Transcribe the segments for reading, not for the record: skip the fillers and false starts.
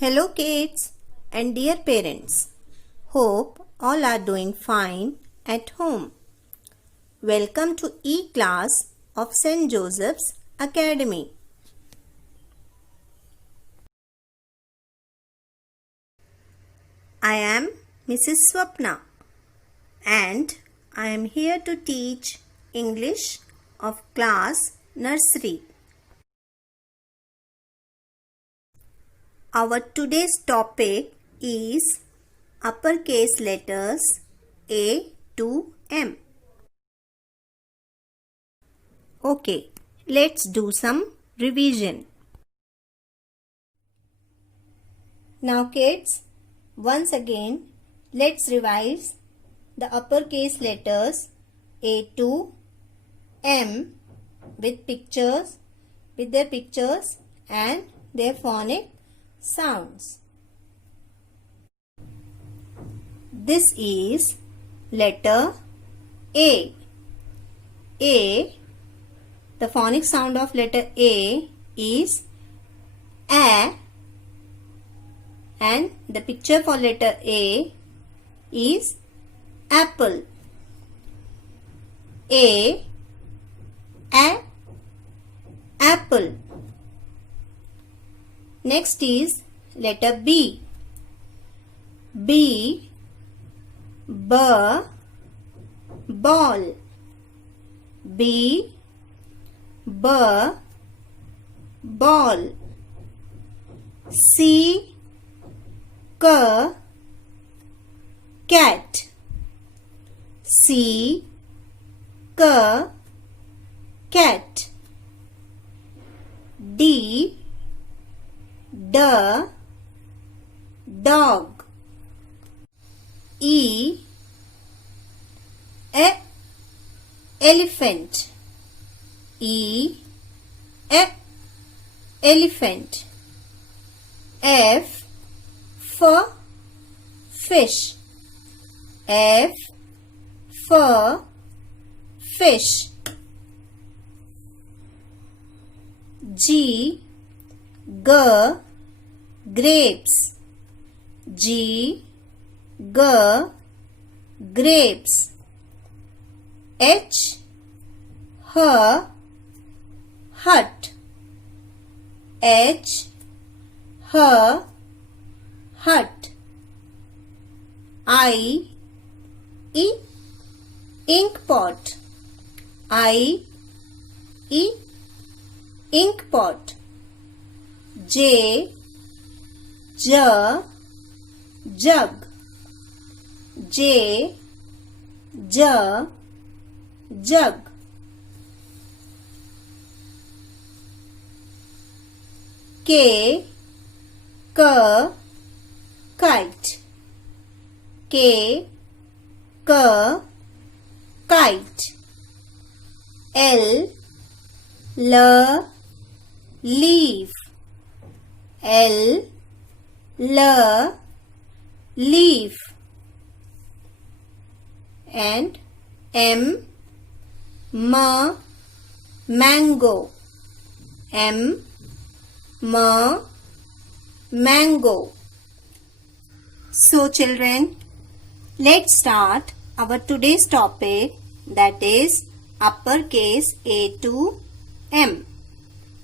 Hello kids and dear parents. Hope all are doing fine at home. Welcome to E-class of St. Joseph's Academy. I am Mrs. Swapna and I am here to teach English of class nursery. Our today's topic is uppercase letters A to M. Okay, let's do some revision. Now kids, once again, let's revise the uppercase letters A to M with their pictures and their phonic sounds. This is letter A. The phonic sound of letter A is A, and the picture for letter A is apple. Apple. Next is letter B. Ball. Ball. Cat. Cat. Dog. Elephant. Elephant. F for fish. Fish. Grapes. Grapes. Hut. Hut. Inkpot. Inkpot. Jug. Jug. Kite. Kite. Leaf. Leaf. And mango. Mango. So children, let's start our today's topic, that is uppercase A to M.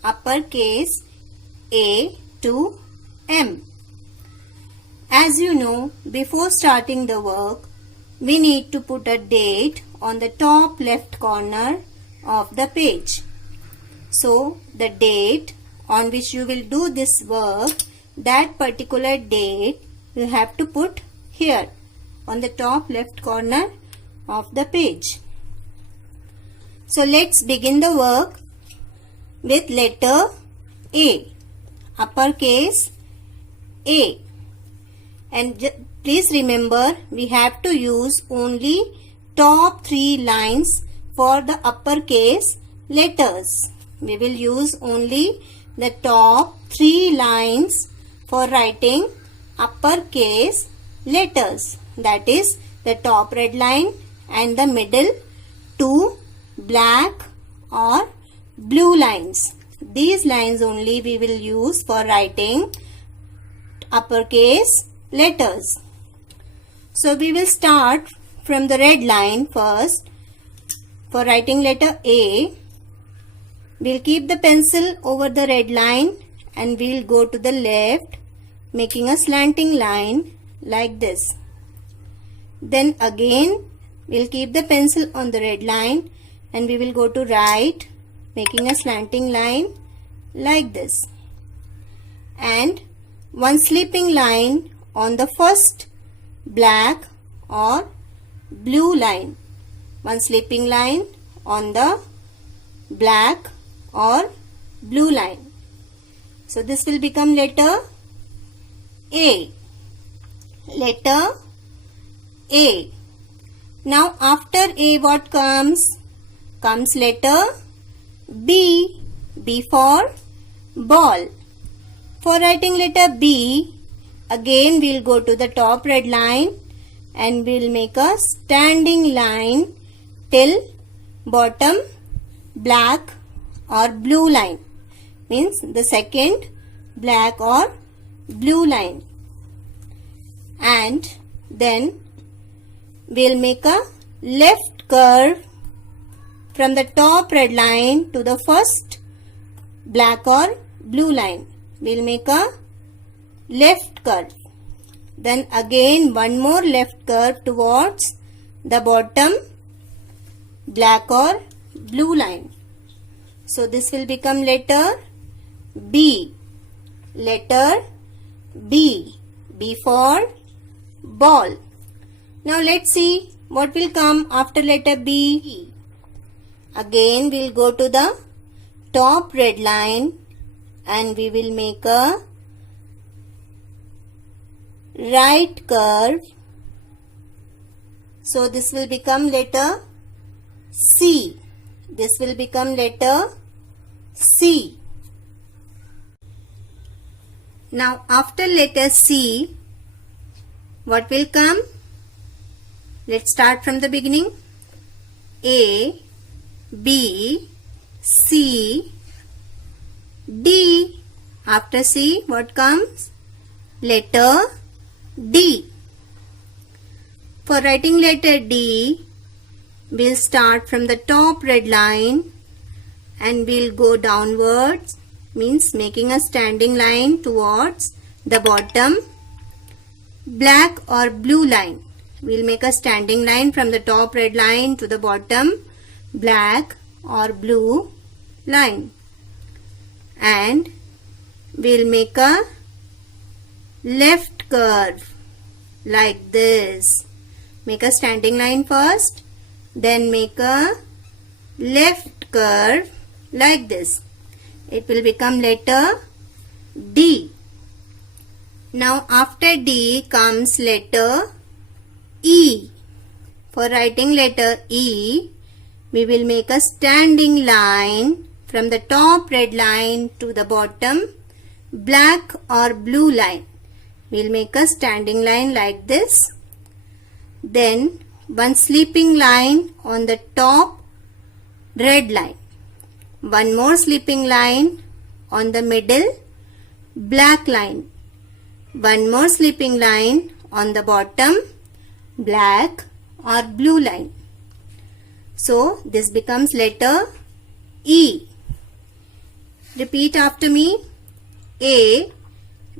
Uppercase A to M. As you know, before starting the work, we need to put a date on the top left corner of the page. So, the date on which you will do this work, that particular date you have to put here on the top left corner of the page. So, let's begin the work with letter A, uppercase A. And please remember, we have to use only top 3 lines for the uppercase letters. We will use only the top 3 lines for writing uppercase letters. That is the top red line and the middle 2 black or blue lines. These lines only we will use for writing uppercase letters. So we will start from the red line first. For writing letter A, we'll keep the pencil over the red line and we'll go to the left, making a slanting line like this. Then again we'll keep the pencil on the red line and we will go to right, making a slanting line like this. And one sleeping line on the first black or blue line. One sleeping line on the black or blue line. So this will become letter A. Letter A. Now after A what comes? Comes letter B. B for ball. For writing letter B, again we'll go to the top red line and we'll make a standing line till bottom black or blue line. Means the second black or blue line. And then we'll make a left curve from the top red line to the first black or blue line. We'll make a left curve. Then again one more left curve towards the bottom black or blue line. So this will become letter B. Letter B. B for ball. Now let's see what will come after letter B. Again we'll go to the top red line and we will make a right curve. So this will become letter C. This will become letter C. Now after letter C, what will come? Let's start from the beginning. A, B, C, D. After C, what comes? Letter D. For writing letter D, we'll start from the top red line and we'll go downwards, means making a standing line towards the bottom black or blue line. We'll make a standing line from the top red line to the bottom black or blue line. And we'll make a left curve like this. Make a standing line first, then make a left curve like this. It will become letter D. Now after D comes letter E. For writing letter E, we will make a standing line from the top red line to the bottom black or blue line. We'll make a standing line like this. Then one sleeping line on the top red line. One more sleeping line on the middle black line. One more sleeping line on the bottom black or blue line. So this becomes letter E. Repeat after me. A,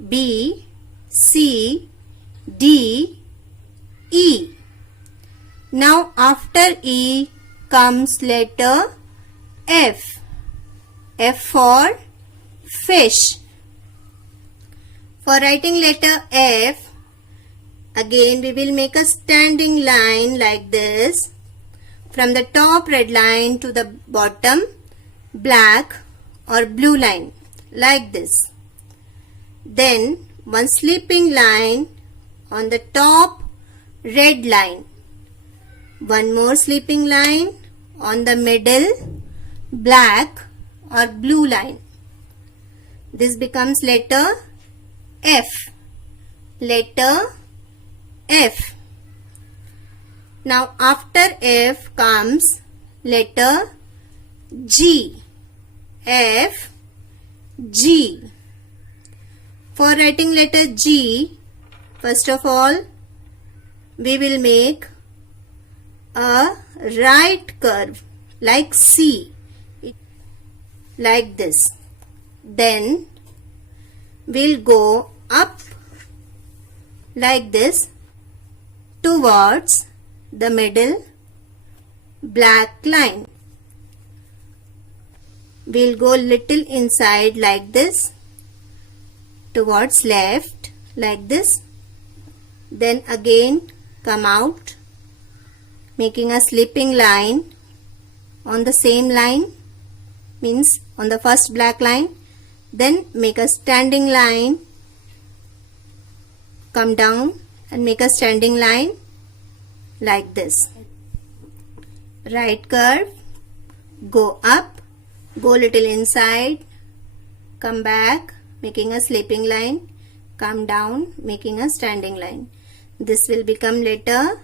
B, C, D, E. Now after E comes letter F. F for fish. For writing letter F, again we will make a standing line like this from the top red line to the bottom black or blue line like this. Then one sleeping line on the top red line. One more sleeping line on the middle black or blue line. This becomes letter F. Letter F. Now after F comes letter G. F, G. For writing letter G, first of all, we will make a right curve like C, like this. Then we'll go up like this towards the middle black line. We'll go little inside like this towards left like this. Then again come out, making a slipping line on the same line, means on the first black line. Then make a standing line, come down and make a standing line like this. Right curve, go up, go little inside, come back, making a slipping line, come down, making a standing line. This will become letter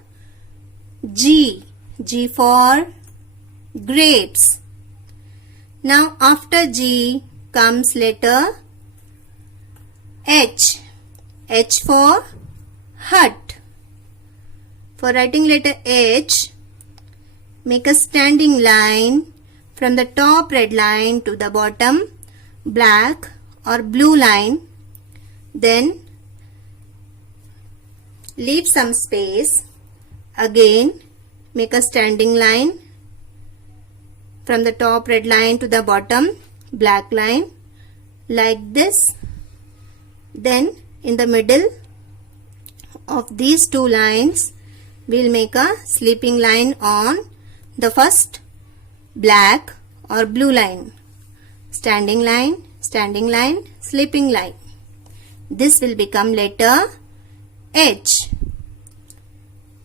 G. G for grapes. Now after G comes letter H. H for hut. For writing letter H, make a standing line from the top red line to the bottom black or blue line. Then leave some space. Again make a standing line from the top red line to the bottom black line like this. Then in the middle of these two lines we'll make a slipping line on the first black or blue line. Standing line, slipping line. This will become letter H.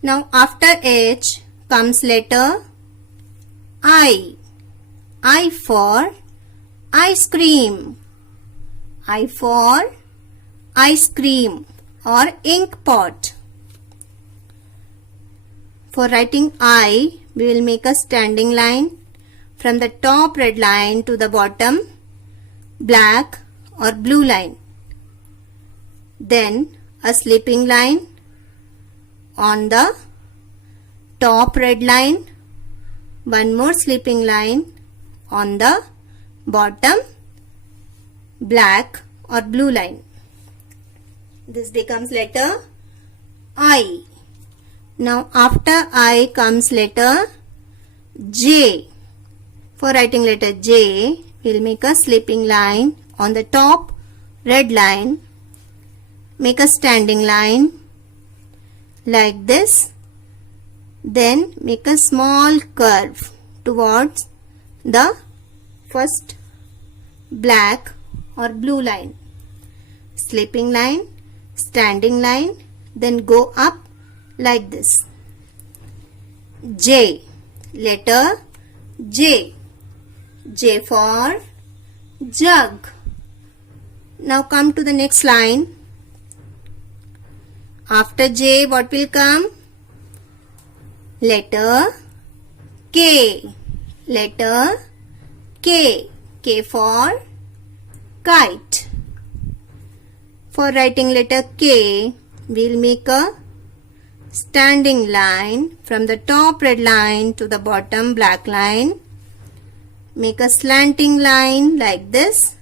Now after H comes letter I. I for ice cream. I for ice cream or ink pot. For writing I, we will make a standing line from the top red line to the bottom black or blue line. Then a slipping line on the top red line, one more slipping line on the bottom black or blue line. This becomes letter I. Now after I comes letter J. For writing letter J, we'll make a slipping line on the top red line, make a standing line like this, then make a small curve towards the first black or blue line. Slipping line, standing line, then go up like this. J. Letter J. J for jug. Now come to the next line. After J, what will come? Letter K. Letter K. K for kite. For writing letter K, we'll make a standing line from the top red line to the bottom black line. Make a slanting line like this.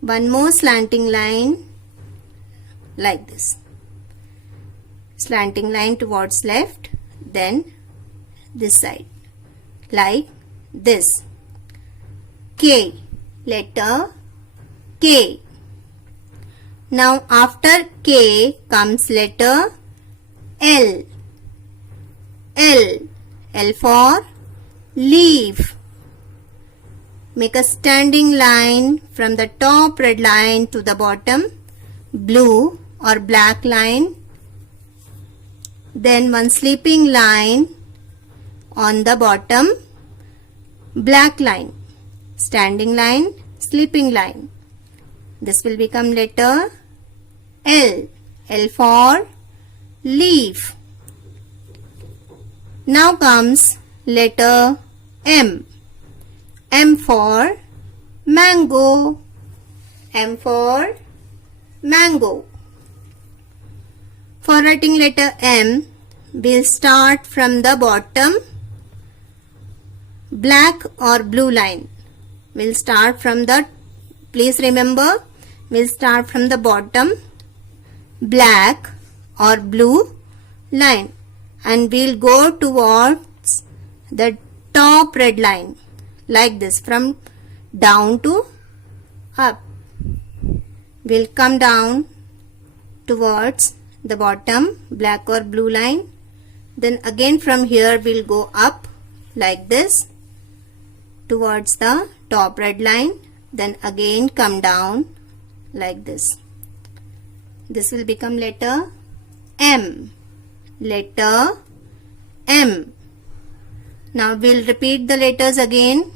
One more slanting line like this. Slanting line towards left, then this side like this. K. Letter K. Now after K comes letter L. L. L for leaf. Make a standing line from the top red line to the bottom blue or black line. Then one slipping line on the bottom black line. Standing line, slipping line. This will become letter L. L for leaf. Now comes letter M. M for mango. M for mango. For writing letter M, we'll start from the bottom, black or blue line. We'll start from the, please remember, we'll start from the bottom, black or blue line, and we'll go towards the top red line like this, from down to up. We'll come down towards the bottom, black or blue line. Then again from here we'll go up like this towards the top red line. Then again come down like this. This will become letter M. Letter M. Now we'll repeat the letters again.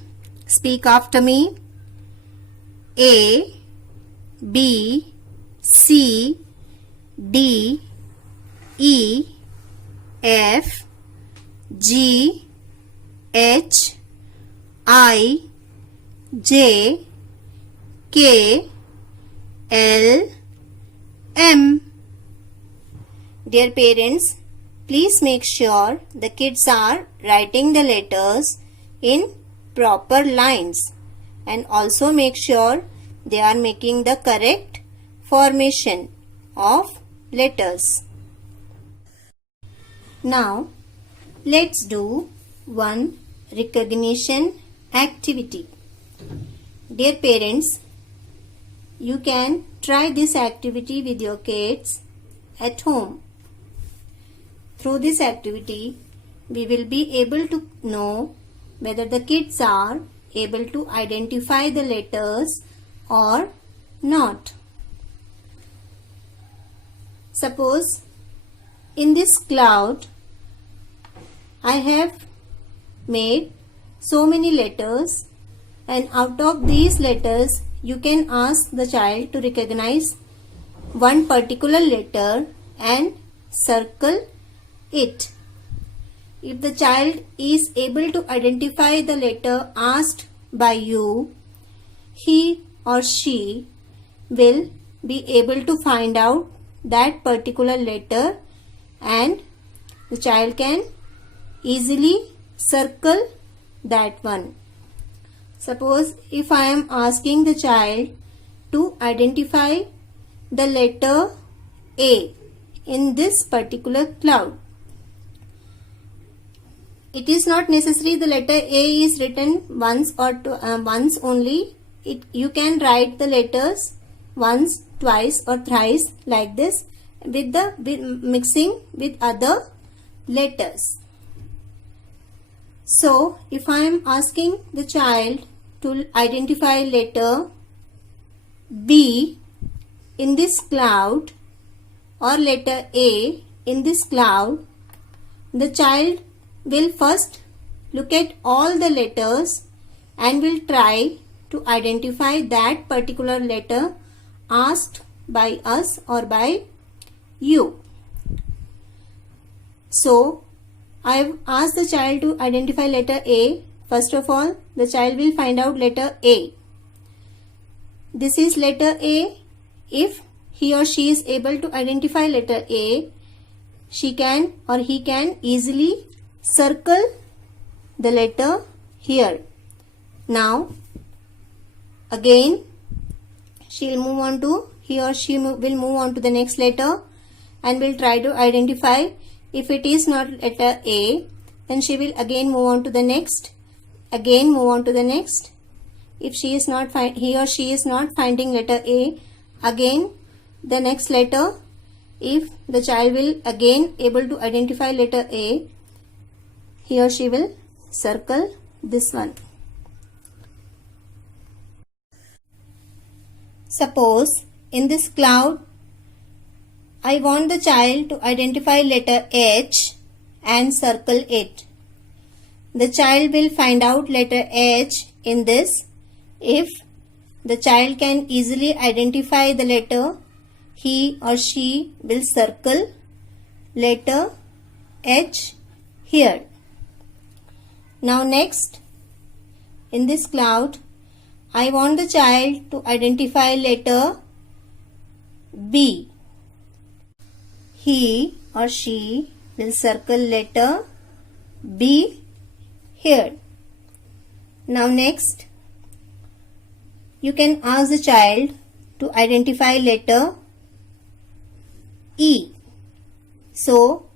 Speak after me. A, B, C, D, E, F, G, H, I, J, K, L, M. Dear parents, please make sure the kids are writing the letters in proper lines, and also make sure they are making the correct formation of letters. Now, let's do one recognition activity. Dear parents, you can try this activity with your kids at home. Through this activity, we will be able to know whether the kids are able to identify the letters or not. Suppose in this cloud, I have made so many letters, and out of these letters you can ask the child to recognize one particular letter and circle it. If the child is able to identify the letter asked by you, he or she will be able to find out that particular letter, and the child can easily circle that one. Suppose if I am asking the child to identify the letter A in this particular cloud, it is not necessary the letter A is written once or once only. You can write the letters once, twice or thrice like this, with mixing with other letters. So, if I am asking the child to identify letter B in this cloud or letter A in this cloud, the child will first look at all the letters and will try to identify that particular letter asked by us or by you. So, I have asked the child to identify letter A. First of all, the child will find out letter A. This is letter A. If he or she is able to identify letter A, she can or he can easily circle the letter here. Now, again, he or she will move on to the next letter and will try to identify. If it is not letter A, then she will again move on to the next, again move on to the next. If he or she is not finding letter A, again the next letter. If the child will again able to identify letter A, he or she will circle this one. Suppose in this cloud, I want the child to identify letter H and circle it. The child will find out letter H in this. If the child can easily identify the letter, he or she will circle letter H here. Now next, in this cloud, I want the child to identify letter B. He or she will circle letter B here. Now next, you can ask the child to identify letter E. So,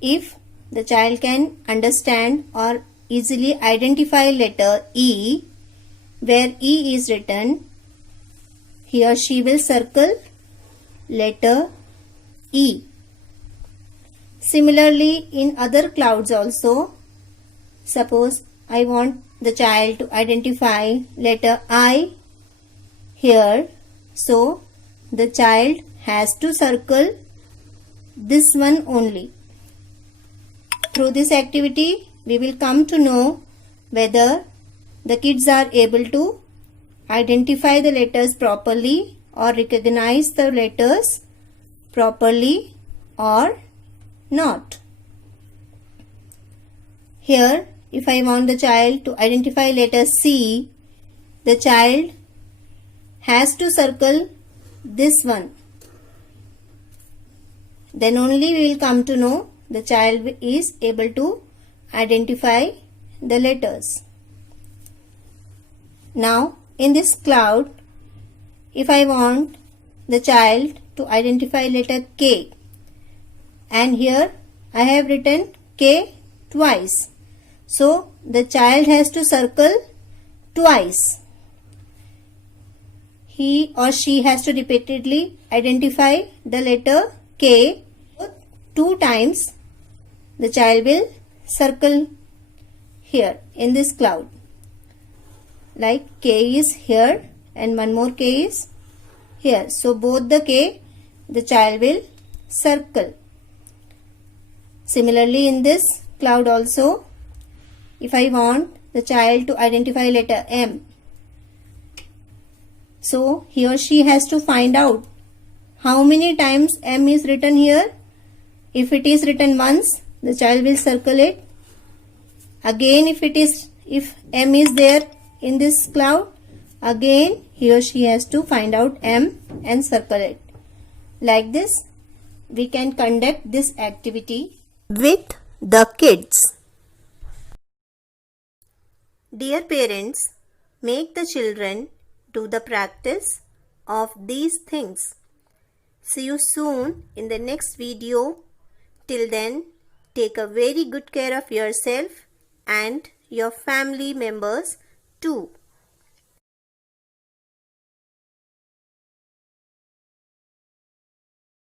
if the child can understand or easily identify letter E, where E is written, he or she will circle letter E. Similarly, in other clouds also, suppose I want the child to identify letter I here, so the child has to circle this one only. Through this activity, we will come to know whether the kids are able to identify the letters properly or recognize the letters properly or not. Here, if I want the child to identify letter C, the child has to circle this one. Then only we will come to know the child is able to identify the letters. Now, in this cloud, if I want the child to identify letter K, and here I have written K twice. So, the child has to circle twice. He or she has to repeatedly identify the letter K. 2 times the child will circle here in this cloud. Like K is here and one more K is here. So both the K the child will circle. Similarly in this cloud also, if I want the child to identify letter M, so he or she has to find out how many times M is written here. If it is written once, the child will circle it. Again, if M is there in this cloud, again he or she has to find out M and circle it. Like this, we can conduct this activity with the kids. Dear parents, make the children do the practice of these things. See you soon in the next video. Till then, take a very good care of yourself and your family members too.